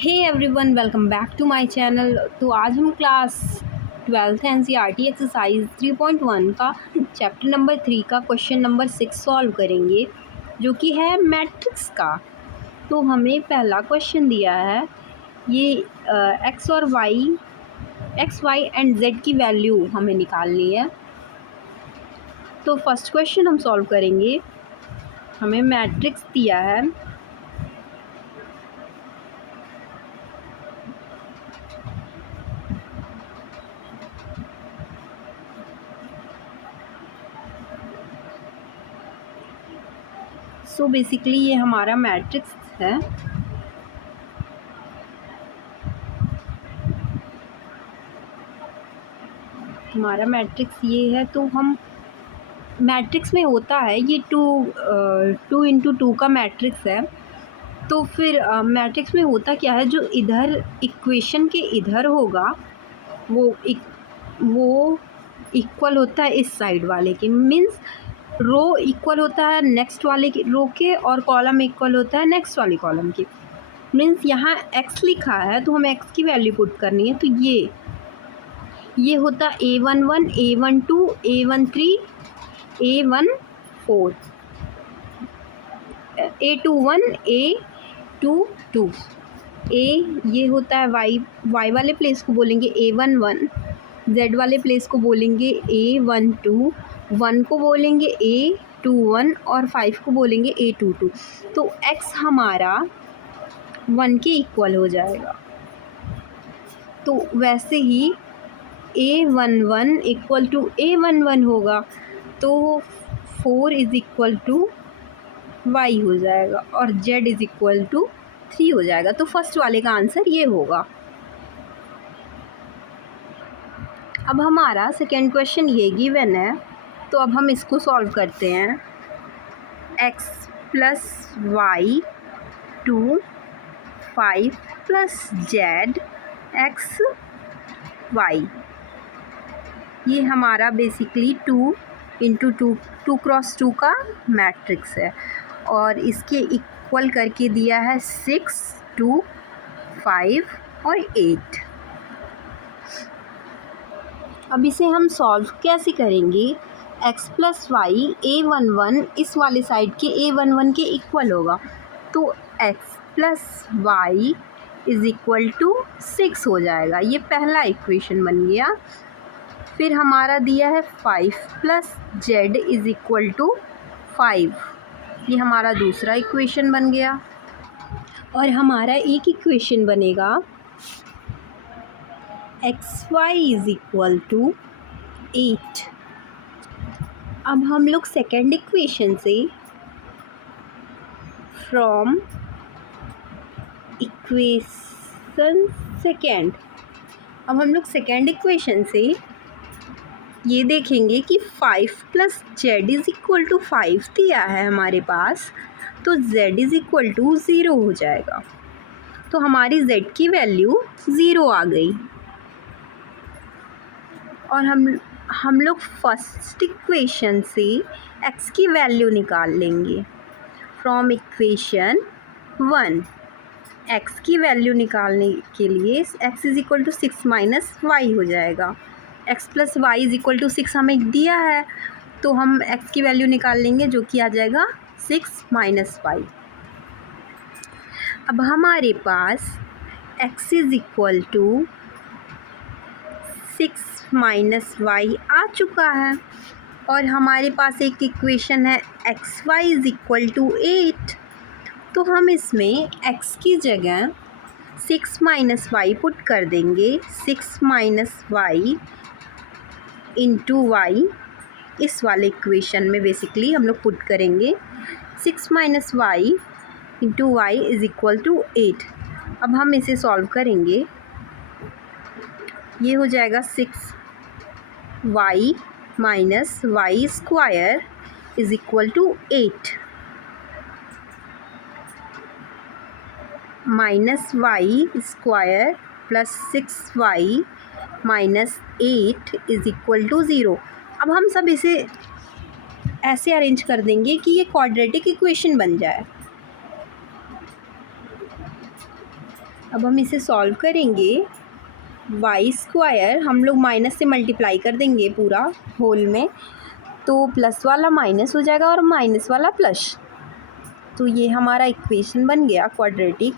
Hey everyone, welcome back to my channel. तो आज हम क्लास 12th एनसीईआरटी एक्सरसाइज 3.1 का चैप्टर नंबर 3 का क्वेश्चन नंबर 6 सॉल्व करेंगे, जो कि है मैट्रिक्स का। तो हमें पहला क्वेश्चन दिया है, ये एक्स और y, x y and z की वैल्यू हमें निकालनी है। तो फर्स्ट क्वेश्चन हम सॉल्व करेंगे। हमें मैट्रिक्स दिया है, सो बेसिकली ये हमारा मैट्रिक्स है। हमारा मैट्रिक्स ये है। तो हम मैट्रिक्स में होता है ये टू इंटू टू का मैट्रिक्स है। तो फिर मैट्रिक्स में होता क्या है, जो इधर इक्वेशन के इधर होगा वो इक्वल होता है इस साइड वाले के। मीन्स रो इक्वल होता है नेक्स्ट वाले के रो के, और कॉलम इक्वल होता है नेक्स्ट वाले कॉलम के। मीन्स यहाँ x लिखा है तो हमें x की वैल्यू पुट करनी है। तो ये होता A11, A12, A13, A14, A21, A22। ये होता है y वाले प्लेस को बोलेंगे A11, z वाले प्लेस को बोलेंगे A12, 1 को बोलेंगे A21 और 5 को बोलेंगे A22। तो x हमारा 1 के इक्वल हो जाएगा। तो वैसे ही A11 इक्वल टू A11 होगा, तो 4 इज़ इक्वल टू y हो जाएगा और z इज़ इक्वल टू 3 हो जाएगा। तो फर्स्ट वाले का आंसर ये होगा। अब हमारा सेकेंड क्वेश्चन ये गिवन है, तो अब हम इसको सॉल्व करते हैं। x plus y 2, 5 plus z x y, ये हमारा बेसिकली 2 इंटू 2 क्रॉस 2 का मैट्रिक्स है, और इसके इक्वल करके दिया है 6, 2, 5 और 8। अब इसे हम सॉल्व कैसे करेंगे। x प्लस वाई A11 इस वाले साइड के A11 के इक्वल होगा, तो x plus y is equal to 6 हो जाएगा। ये पहला इक्वेशन बन गया। फिर हमारा दिया है 5 plus z is equal to 5, ये हमारा दूसरा इक्वेशन बन गया। और हमारा एक इक्वेशन बनेगा x y is equal to 8। अब हम लोग सेकेंड इक्वेशन से फ्रॉम इक्वेशन सेकेंड, अब हम लोग सेकेंड इक्वेशन से ये देखेंगे कि 5 plus z is equal to 5 दिया है हमारे पास, तो z इज़ इक्वल टू 0 हो जाएगा। तो हमारी z की वैल्यू 0 आ गई। और हम लोग फर्स्ट इक्वेशन से x की वैल्यू निकाल लेंगे। फ्रॉम इक्वेशन 1 x की वैल्यू निकालने के लिए x is equal to 6 minus y हो जाएगा। x plus y is equal to 6 हमें दिया है, तो हम x की वैल्यू निकाल लेंगे, जो कि आ जाएगा 6 माइनस वाई। अब हमारे पास x is equal to 6 minus y आ चुका है, और हमारे पास एक इक्वेशन है x y is equal to 8। तो हम इसमें x की जगह 6 माइनस वाई पुट कर देंगे। 6 माइनस वाई इंटू वाई इस वाले इक्वेशन में बेसिकली हम लोग पुट करेंगे। 6 minus y into y is equal to 8। अब हम इसे सॉल्व करेंगे। ये हो जाएगा 6 y minus y square is equal to 8, minus y square plus 6 y minus 8 is equal to 0। अब हम सब इसे ऐसे अरेंज कर देंगे कि ये क्वाड्रेटिक इक्वेशन बन जाए। अब हम इसे सॉल्व करेंगे। वाई स्क्वायर हम लोग माइनस से मल्टीप्लाई कर देंगे पूरा होल में, तो प्लस वाला माइनस हो जाएगा और माइनस वाला प्लस। तो ये हमारा इक्वेशन बन गया क्वाड्रेटिक।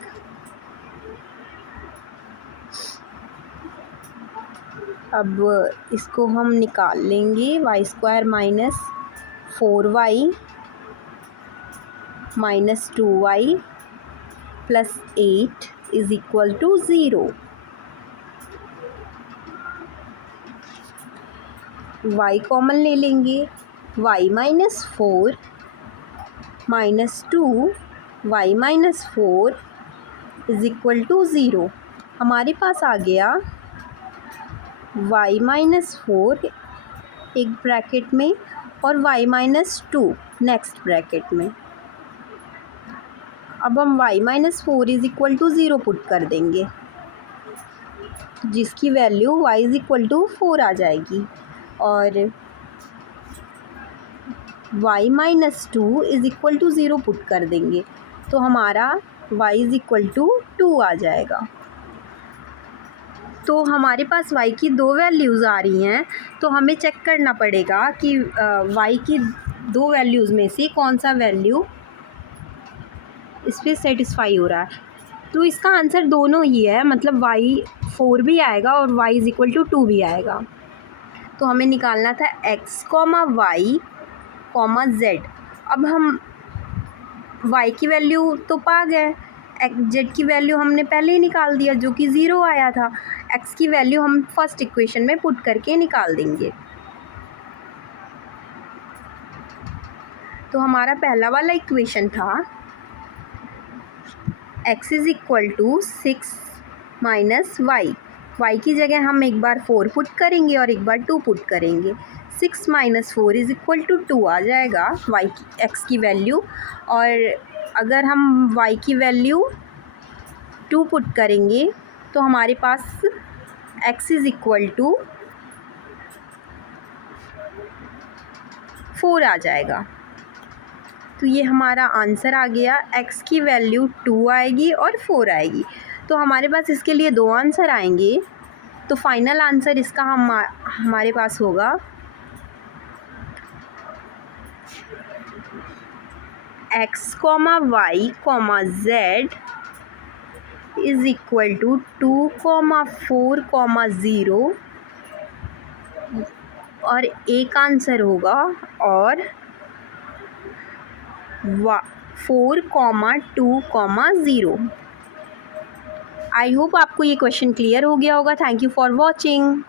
अब इसको हम निकाल लेंगे। Y square minus 4y minus 2y plus 8 is equal to 0। y common ले लेंगे। y minus 4 minus 2y minus 4 is equal to 0। हमारे पास आ गया y माइनस 4 एक ब्रैकेट में और y माइनस 2 नेक्स्ट ब्रैकेट में। अब हम y minus 4 is equal to 0 put कर देंगे, जिसकी value y is equal to 4 आ जाएगी, और y minus 2 is equal to 0 put कर देंगे तो हमारा y इज इक्वल टू 2 आ जाएगा। तो हमारे पास y की दो वैल्यूज़ आ रही हैं, तो हमें चेक करना पड़ेगा कि y की दो वैल्यूज़ में से कौन सा वैल्यू इस पर सेटिस्फाई हो रहा है। तो इसका आंसर दोनों ही है, मतलब y 4 भी आएगा और y इज इक्वल टू 2 भी आएगा। तो हमें निकालना था x comma y comma z। अब हम y की वैल्यू तो पा गए, z की वैल्यू हमने पहले ही निकाल दिया जो कि 0 आया था। x की वैल्यू हम फर्स्ट इक्वेशन में पुट करके निकाल देंगे। तो हमारा पहला वाला इक्वेशन था x is equal to 6 minus y. Y की जगह हम एक बार 4 पुट करेंगे और एक बार 2 पुट करेंगे। 6 माइनस 4 इज़ इक्वल टू 2 आ जाएगा वाई की एक्स की वैल्यू। और अगर हम वाई की वैल्यू 2 पुट करेंगे तो हमारे पास x इज़ इक्वल टू 4 आ जाएगा। तो ये हमारा आंसर आ गया। x की वैल्यू 2 आएगी और 4 आएगी, तो हमारे पास इसके लिए दो आंसर आएंगे। तो फाइनल आंसर इसका हमारे पास होगा x comma y comma z is equal to 2 comma 4 comma 0, और एक आंसर होगा और 4 कॉमा 2 कॉमा 0। आई होप आपको ये क्वेश्चन क्लियर हो गया होगा। Thank you for watching.